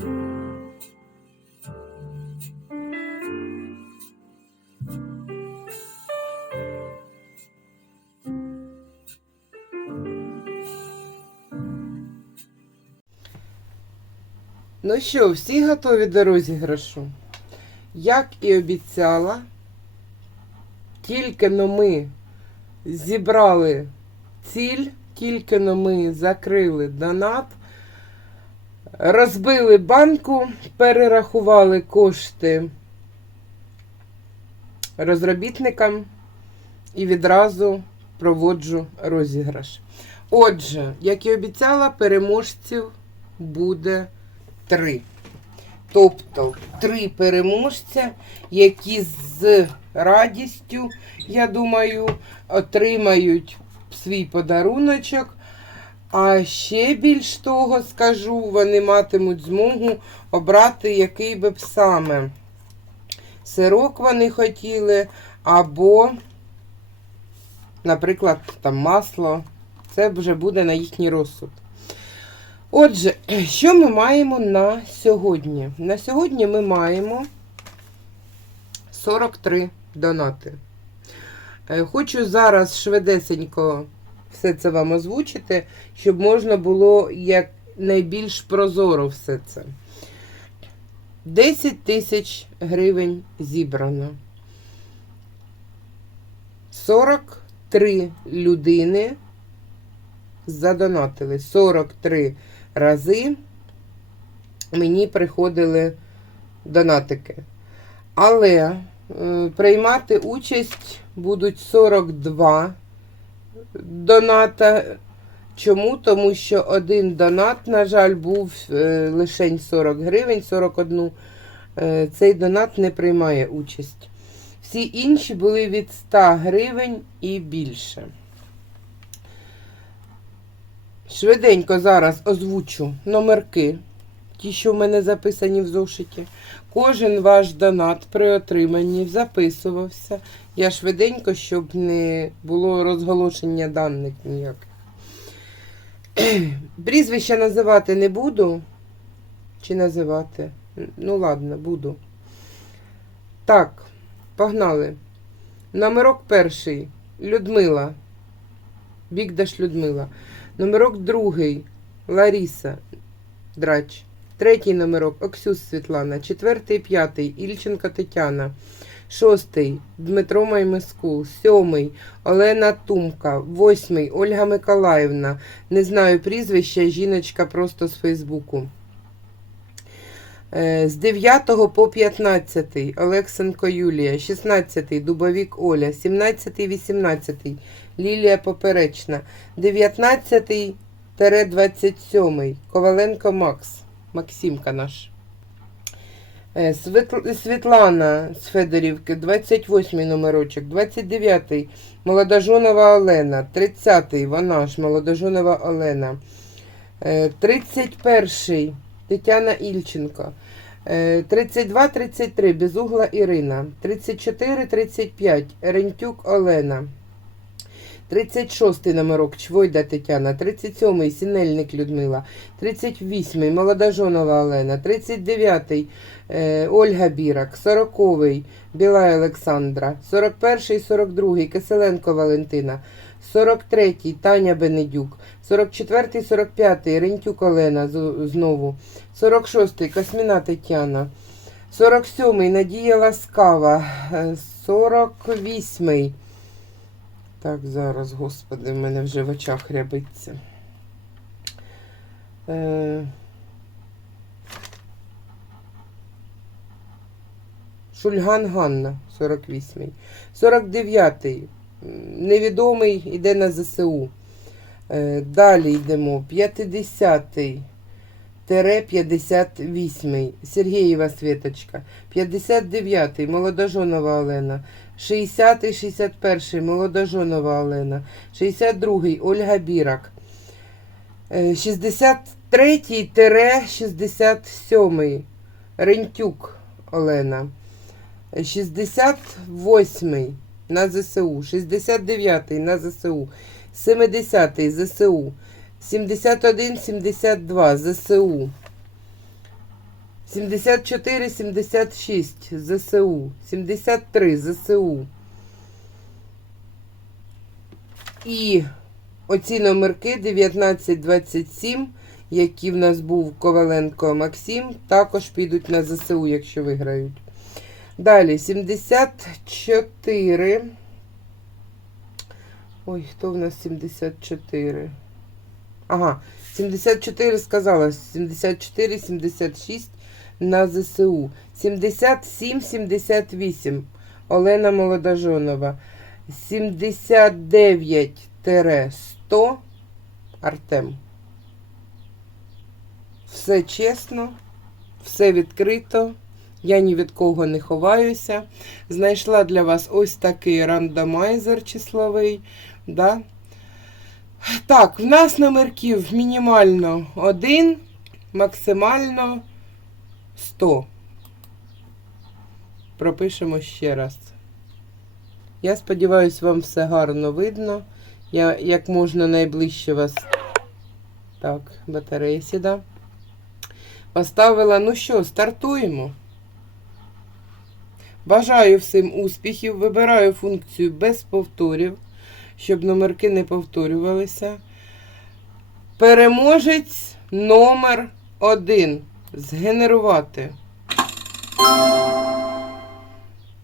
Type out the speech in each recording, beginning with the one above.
Ну що, всі готові до розіграшу? Як і обіцяла, тільки но ми зібрали ціль, тільки но ми закрили донат, розбили банку, перерахували кошти розробітникам і відразу проводжу розіграш. Отже, як і обіцяла, переможців буде три. Тобто три переможця, які з радістю, я думаю, отримають свій подаруночок. А ще більш того скажу, вони матимуть змогу обрати, який би б саме сирок вони хотіли, або, наприклад, там масло. Це вже буде на їхній розсуд. Отже, що ми маємо на сьогодні? На сьогодні ми маємо 43 донати. Е, Хочу зараз швидесенько все це вам озвучити, щоб можна було як найбільш прозоро все це. 10 тисяч гривень зібрано. 43 людини задонатили. 43 рази мені приходили донатики. Але е, приймати участь будуть 42 доната. Чому? Тому що один донат, на жаль, був е, лише 40 гривень, 41. Е, цей донат не приймає участь. Всі інші були від 100 гривень і більше. Швиденько зараз озвучу номерки, ті, що в мене записані в зошиті. Кожен ваш донат при отриманні записувався. Я швиденько, щоб не було розголошення даних ніяких. Прізвища називати не буду. Чи називати? Ну, ладно, буду. Так, погнали. Номерок перший. Людмила. Бігдаш Людмила. Номерок другий Ларіса Драч. Третій номерок. Оксюс Світлана. Четвертий, п'ятий. Ільченко Тетяна. Шостий. Дмитро Маймискул. Сьомий. Олена Тумка. Восьмий. Ольга Миколаївна. Не знаю прізвища, жіночка просто з Фейсбуку. Е, З 9 по 15 Олексенко Юлія, 16 Дубовік Оля, 17 18 Лілія Поперечна, 19 27 Коваленко Макс, Максимка наш. Е, Світлана з Федорівки, 28-й номерочок, 29-й Молодожонова Олена, 30-й вона ж Молодожонова Олена, Е, 31 Тетяна Ільченко. Е, 32-33 Безугла Ірина. 34-35 Рентюк Олена. 36 номерок Чвойда Тетяна. 37 Сінельник Людмила. 38 Молодожонова Олена. 39 е, Ольга Бірак. 40 Білай Олександра. 41 42 Киселенко Валентина. 43 Таня Бенедюк. 44 45 Рентюк Олена знову. 46-й Косміна Тетяна. 47-й Надія Ласкава. Е, 48-й. Так, зараз, господи, в мене вже в очах рябиться. Е... Шульган Ганна, 48-й. 49-й. Невідомий іде на ЗСУ. Е, Далі йдемо. 50-й. Тере 58 Сергієва Світочка, 59 Молодожонова Олена, 60 61 Молодожонова Олена, 62 Ольга Бірак, Е, 63 тере 67 Рентюк Олена, Е, 68 на ЗСУ, 69 на ЗСУ, 70 ЗСУ. 71-72 ЗСУ. 74, 76 ЗСУ. 73 ЗСУ. І оці номерки 1927, які в нас був Коваленко Максим, також підуть на ЗСУ, якщо виграють. Далі 74. Ой, хто в нас 74? Ага, 74 сказала. 74, 76 на ЗСУ. 77, 78. Олена Молодожонова. 79-100 Артем. Все чесно, все відкрито. Я ні від кого не ховаюся. Знайшла для вас ось такий рандомайзер числовий. Да? Так, в нас номерків мінімально 1, максимально 100. Пропишемо ще раз. Я сподіваюся, вам все гарно видно. Я як можна найближче вас. Так, батарея сіда. Поставила. Ну що, стартуємо. Бажаю всім успіхів. Вибираю функцію без повторів, щоб номерки не повторювалися. Переможець номер 1. Згенерувати.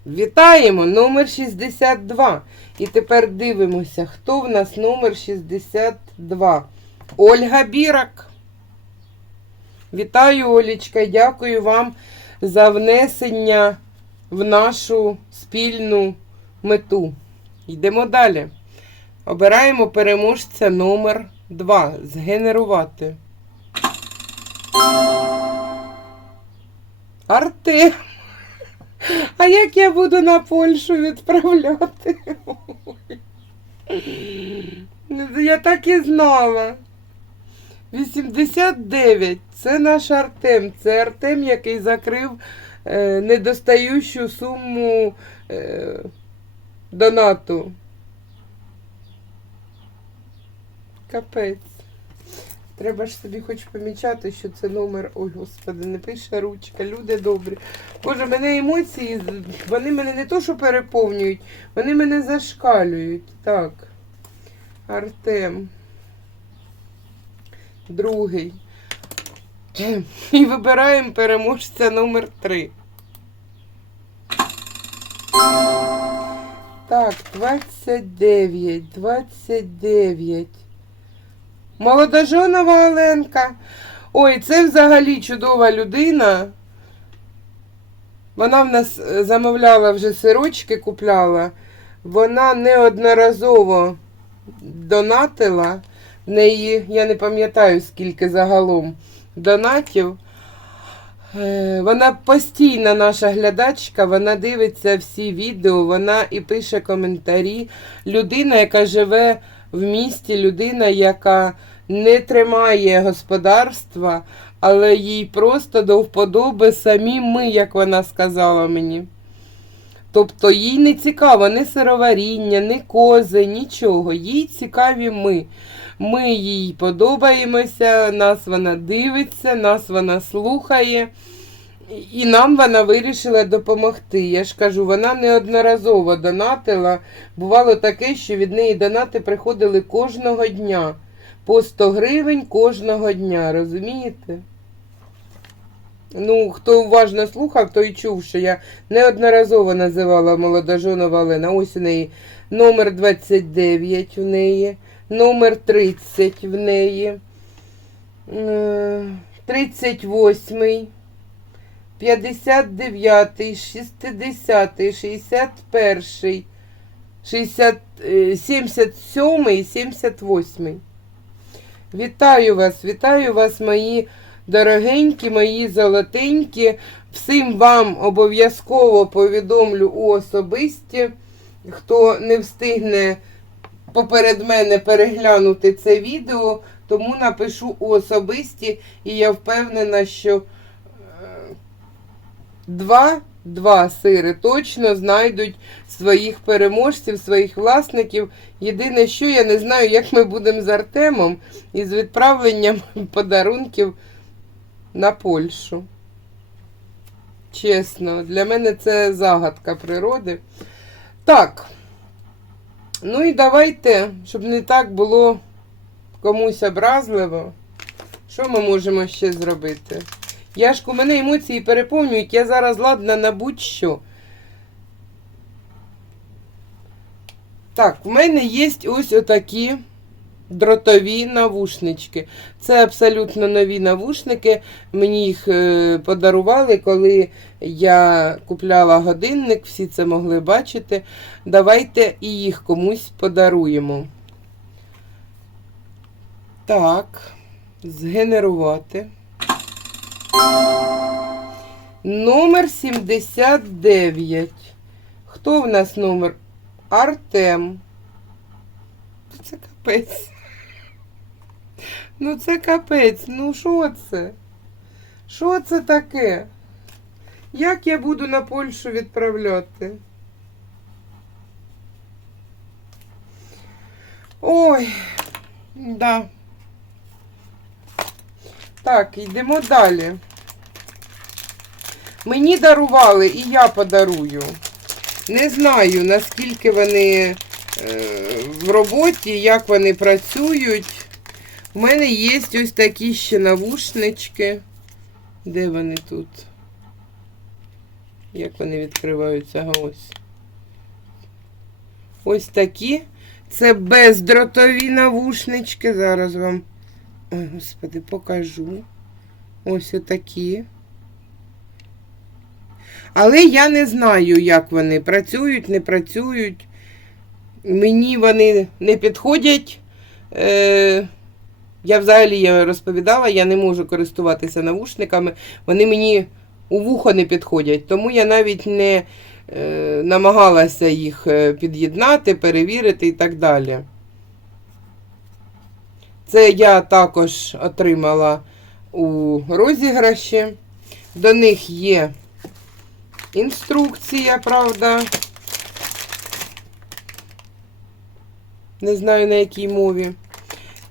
Вітаємо! Номер 62. І тепер дивимося, хто в нас номер 62. Ольга Бірак. Вітаю, Олічка. Дякую вам за внесення в нашу спільну мету. Йдемо далі. Обираємо переможця номер 2. Згенерувати. Артем. А як я буду на Польщу відправляти? Я так і знала. 89. Це наш Артем. Це Артем, який закрив е, недостаючу суму е, донату. Капець. Треба ж собі хоч помічати, що це номер. Ой, господи, не пише ручка, люди добрі. Боже, мене емоції, вони мене не то, що переповнюють, вони мене зашкалюють. Так. Артем. Другий. І вибираємо переможця номер 3. Так, 29, 29. Молодожонова Оленка. Ой, це взагалі чудова людина. Вона в нас е, замовляла вже сирочки, купляла. Вона неодноразово донатила. В неї, я не пам'ятаю, скільки загалом донатів. Е, Вона постійна наша глядачка, вона дивиться всі відео, вона і пише коментарі. Людина, яка живе в місті, людина, яка не тримає господарства, але їй просто до вподоби самі ми, як вона сказала мені. Тобто їй не цікаво ні сироваріння, ні кози, нічого. Їй цікаві ми. Ми їй подобаємося, нас вона дивиться, нас вона слухає. І нам вона вирішила допомогти. Я ж кажу, вона неодноразово донатила. Бувало таке, що від неї донати приходили кожного дня. По 100 гривень кожного дня, розумієте? Ну, хто уважно слухав, той чув, що я неодноразово називала молодожонова Олена. Ось у неї номер 29 в неї, номер 30 в неї, е, 38, 59, 60, 61, 60, е, 77 і 78. Вітаю вас, вітаю вас, мої дорогенькі, мої золотенькі. Всім вам обов'язково повідомлю у особисті, хто не встигне поперед мене переглянути це відео, тому напишу у особисті, і я впевнена, що два, два сири точно знайдуть своїх переможців, своїх власників. Єдине, що я не знаю, як ми будемо з Артемом і з відправленням подарунків на Польщу. Чесно, для мене це загадка природи. Так. Ну і давайте, щоб не так було комусь образливо. Що ми можемо ще зробити? Я ж мене емоції переповнюють, я зараз ладна на будь-що. Так, в мене є ось отакі дротові навушнички. Це абсолютно нові навушники. Мені їх е, подарували, коли я купляла годинник, всі це могли бачити. Давайте і їх комусь подаруємо. Так, згенерувати. Номер 79. Хто в нас номер? Артем. Це капець. Ну це капець. Ну що це? Що це таке? Як я буду на Польщу відправляти? Ой, да. Так, йдемо далі. Мені дарували і я подарую. Не знаю, наскільки вони е, в роботі, як вони працюють. У мене є ось такі ще навушнички. Де вони тут? Як вони відкриваються? Ось. Ось такі. Це бездротові навушнички. Зараз вам. Ой, господи, покажу. Ось отакі. Але я не знаю, як вони працюють, не працюють. Мені вони не підходять. Е, я взагалі я розповідала, я не можу користуватися навушниками. Вони мені у вухо не підходять. Тому я навіть не е, намагалася їх е, під'єднати, перевірити і так далі. Це я також отримала у розіграші. До них є інструкція, правда. Не знаю на якій мові.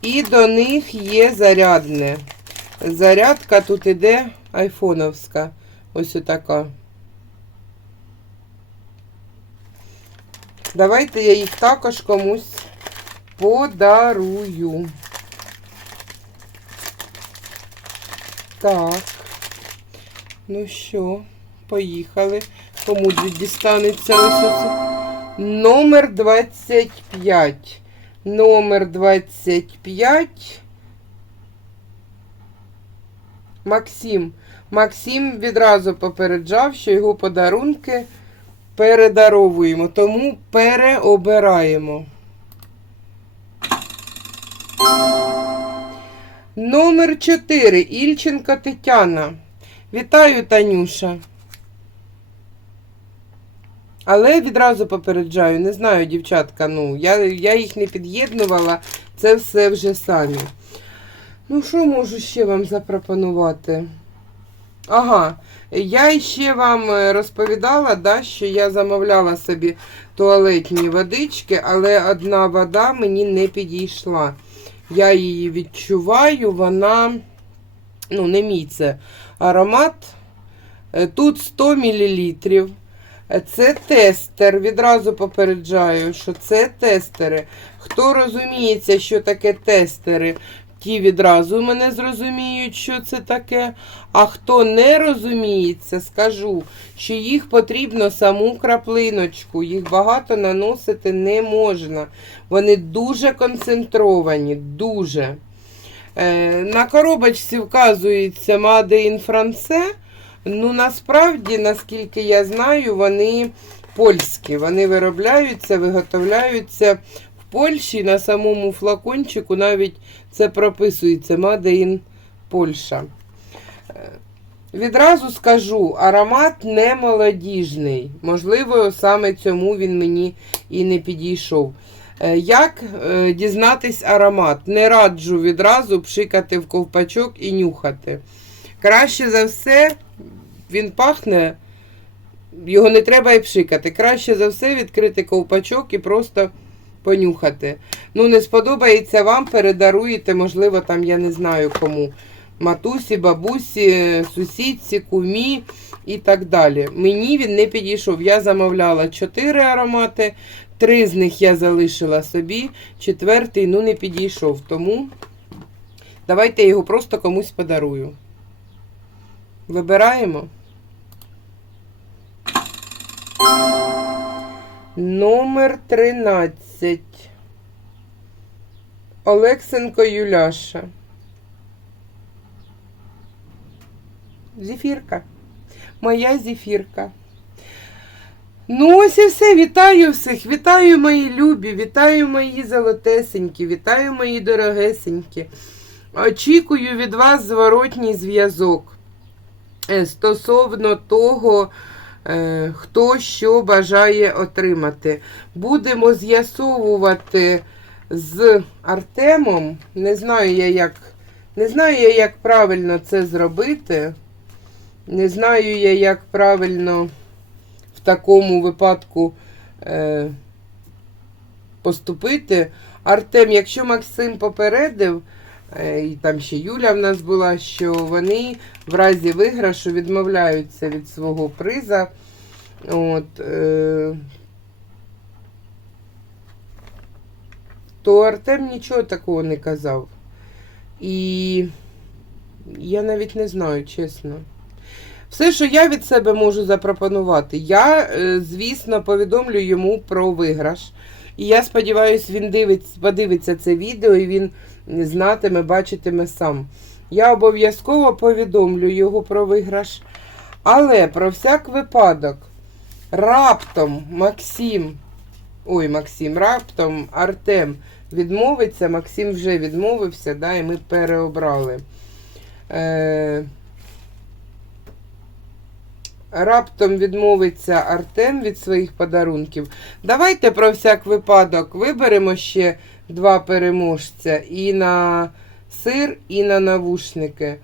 І до них є зарядне. Зарядка тут іде айфоновська. Ось отака. Давайте я їх також комусь подарую. Так. Ну що, поїхали. Кому дістанеться ось оце? Номер 25. Номер 25. Максим. Максим відразу попереджав, що його подарунки передаровуємо, тому переобираємо. Номер 4. Ільченко Тетяна. Вітаю, Танюша. Але відразу попереджаю, не знаю, дівчатка, ну, я, я їх не під'єднувала, це все вже самі. Ну, що можу ще вам запропонувати? Ага, я ще вам е, розповідала, да, що я замовляла собі туалетні водички, але одна вода мені не підійшла. Я її відчуваю, вона, ну, не мій це аромат. Е, Тут 100 мл. Це тестер. Відразу попереджаю, що це тестери. Хто розуміється, що таке тестери, ті відразу мене зрозуміють, що це таке. А хто не розуміється, скажу, що їх потрібно саму краплиночку. Їх багато наносити не можна. Вони дуже концентровані, дуже. Е, на коробочці вказується Made in France. Ну, насправді, наскільки я знаю, вони польські. Вони виробляються, виготовляються Польщі. На самому флакончику навіть це прописується Made in Польща. Е, Відразу скажу, аромат не молодіжний. Можливо, саме цьому він мені і не підійшов. Е, Як е, дізнатись аромат? Не раджу відразу пшикати в ковпачок і нюхати. Краще за все, він пахне, його не треба і пшикати. Краще за все відкрити ковпачок і просто понюхати. Ну, не сподобається вам, передаруєте, можливо, там я не знаю кому. матусі, бабусі, сусідці, кумі і так далі. Мені він не підійшов. Я замовляла 4 аромати, три з них я залишила собі, четвертий ну не підійшов. Тому давайте його просто комусь подарую. Вибираємо. Номер 13. Олексенко Юляша. Зефірка. Моя зефірка. Ну, ось і все. Вітаю всіх. Вітаю мої любі, вітаю мої золотесенькі, вітаю мої дорогесенькі. Очікую від вас зворотній зв'язок е, стосовно того, хто що бажає отримати. Будемо з'ясовувати з Артемом. Не знаю я, як, не знаю я, як правильно це зробити. Не знаю я, як правильно в такому випадку е, поступити. Артем, якщо Максим попередив, е, і там ще Юля в нас була, що вони в разі виграшу відмовляються від свого приза. От, е, то Артем нічого такого не казав. І я навіть не знаю, чесно. Все, що я від себе можу запропонувати, я, е, звісно, повідомлю йому про виграш. І я сподіваюся, він дивиться, подивиться це відео і він знатиме, бачитиме сам. Я обов'язково повідомлю його про виграш. Але про всяк випадок, раптом Максим, ой, Максим, раптом Артем відмовиться, Максим вже відмовився, да, і ми переобрали. Е, раптом відмовиться Артем від своїх подарунків. Давайте про всяк випадок виберемо ще два переможця і на сир, і на навушники.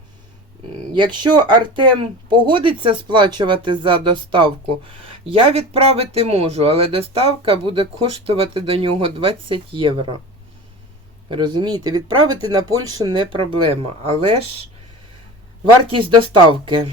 Якщо Артем погодиться сплачувати за доставку, я відправити можу, але доставка буде коштувати до нього 20 євро. Розумієте, відправити на Польщу не проблема, але ж вартість доставки.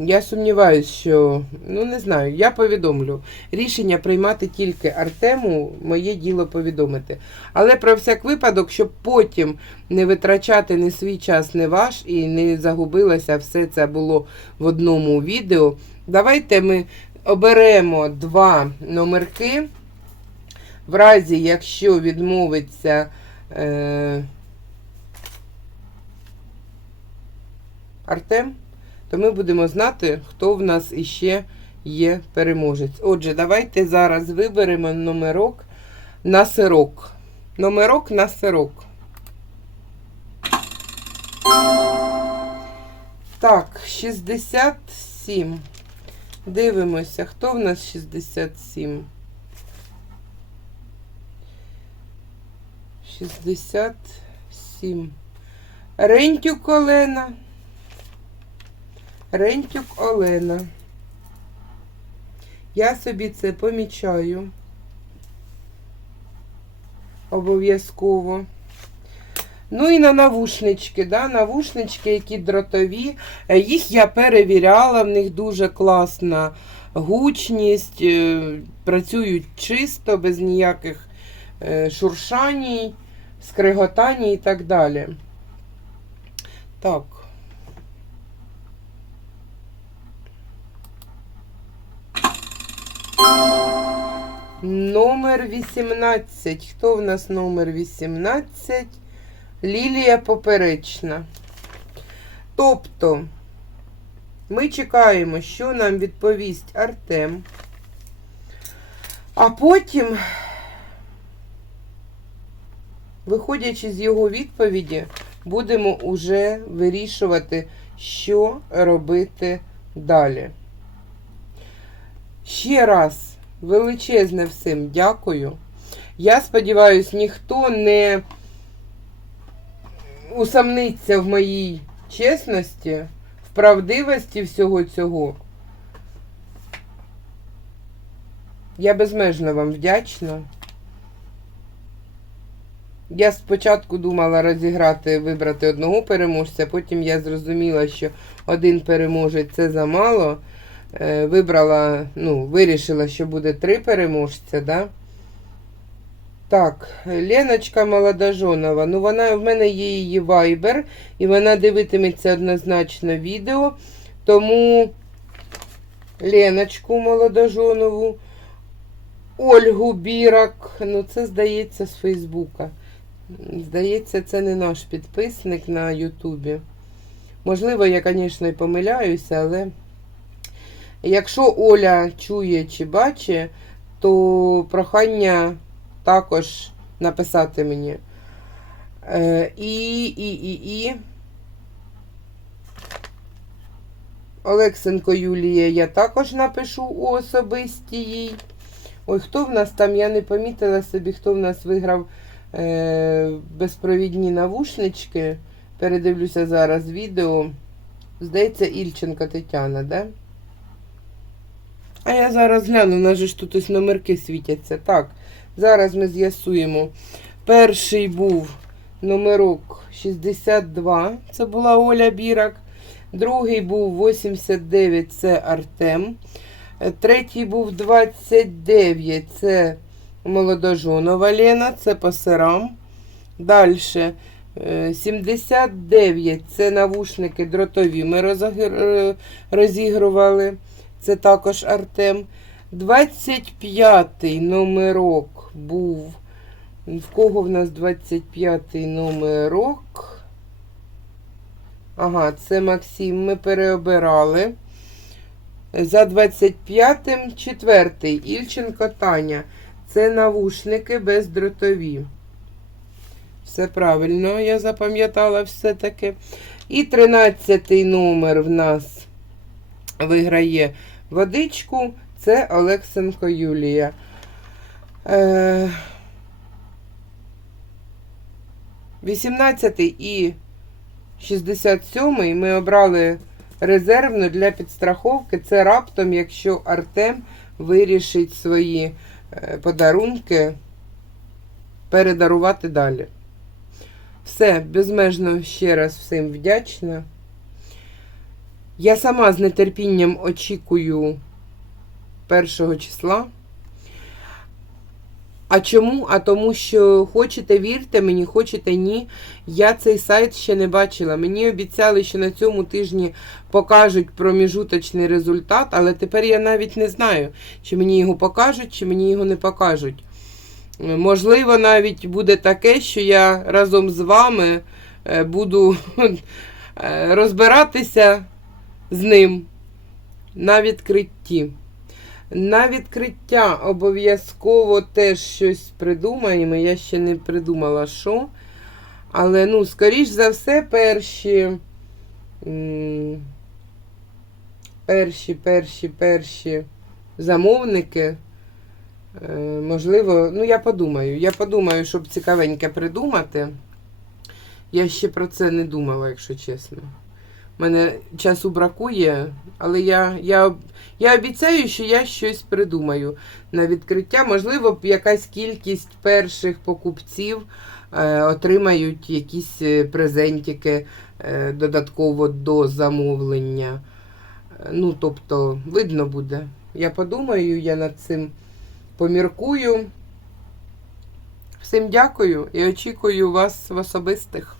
Я сумніваюся, що ну не знаю, я повідомлю. Рішення приймати тільки Артему, моє діло повідомити. Але про всяк випадок, щоб потім не витрачати ні свій час, ні ваш, і не загубилося все це було в одному відео. Давайте ми оберемо два номерки. В разі, якщо відмовиться. Е... Артем то ми будемо знати, хто в нас іще є переможець. Отже, давайте зараз виберемо номерок на сирок. Номерок на сирок. Так, 67. Дивимося, хто в нас 67? 67. Рентюк Олена. Рентюк Олена. Я собі це помічаю. Обов'язково. Ну і на навушнички, да, навушнички, які дротові. Е, Їх я перевіряла, в них дуже класна гучність, е, працюють чисто, без ніяких е, шуршаній, скриготаній і так далі. Так. Номер 18. Хто в нас номер 18? Лілія Поперечна. Тобто, ми чекаємо, що нам відповість Артем. А потім, виходячи з його відповіді, будемо уже вирішувати, що робити далі. Ще раз величезне всім дякую. Я сподіваюся, ніхто не усамниться в моїй чесності, в правдивості всього цього. Я безмежно вам вдячна. Я спочатку думала розіграти, вибрати одного переможця, потім я зрозуміла, що один переможець це замало. Е, Вибрала, ну, вирішила, що буде три переможця, да? Так, Леночка Молодожонова. Ну, вона в мене є її вайбер, і вона дивитиметься однозначно відео. Тому Леночку Молодожонову, Ольгу Бірак. Ну, це здається з Фейсбука. Здається, це не наш підписник на Ютубі. Можливо, я, звісно, і помиляюся, але якщо Оля чує чи бачить, то прохання також написати мені. Е, і, і, і, і. Олексенко Юлія я також напишу у особистій їй. Ой, хто в нас там? Я не помітила собі, хто в нас виграв е, безпровідні навушнички. Передивлюся зараз відео. Здається, Ільченко Тетяна, да? А я зараз гляну, у нас же ж тут ось номерки світяться. Так, зараз ми з'ясуємо. Перший був номерок 62, це була Оля Бірак. Другий був 89, це Артем. Е, Третій був 29, це Молодожонова Лена, це по. Далі 79 це навушники дротові. Ми е, розігрували. Це також Артем. 25 номерок був. В кого в нас 25 номерок? Ага, це Максим. Ми переобирали. За 25-м четвертий. Ільченко Таня. Це навушники бездротові. Все правильно, я запам'ятала все-таки. І 13-й номер в нас виграє водичку. Це Олексенко Юлія. Е, 18 і 67 ми обрали резервну для підстраховки. Це раптом, якщо Артем вирішить свої е, подарунки передарувати далі. Все, безмежно ще раз всім вдячна. Я сама з нетерпінням очікую першого числа. А чому? А тому що хочете вірте мені, хочете ні. Я цей сайт ще не бачила. Мені обіцяли, що на цьому тижні покажуть проміжуточний результат, але тепер я навіть не знаю, чи мені його покажуть, чи мені його не покажуть. Можливо, навіть буде таке, що я разом з вами е, буду е, розбиратися з ним на відкритті. На відкриття обов'язково теж щось придумаємо. Я ще не придумала, що. Але, ну, скоріш за все, перші. Перші, перші, перші замовники. е, Можливо, ну я подумаю. Я подумаю, щоб цікавеньке придумати. Я ще про це не думала, якщо чесно. Мене часу бракує, але я, я, я обіцяю, що я щось придумаю на відкриття. Можливо, якась кількість перших покупців е, отримають якісь е, презентики е, додатково до замовлення. Ну, тобто, видно буде. Я подумаю, я над цим поміркую. Всім дякую і очікую вас в особистих.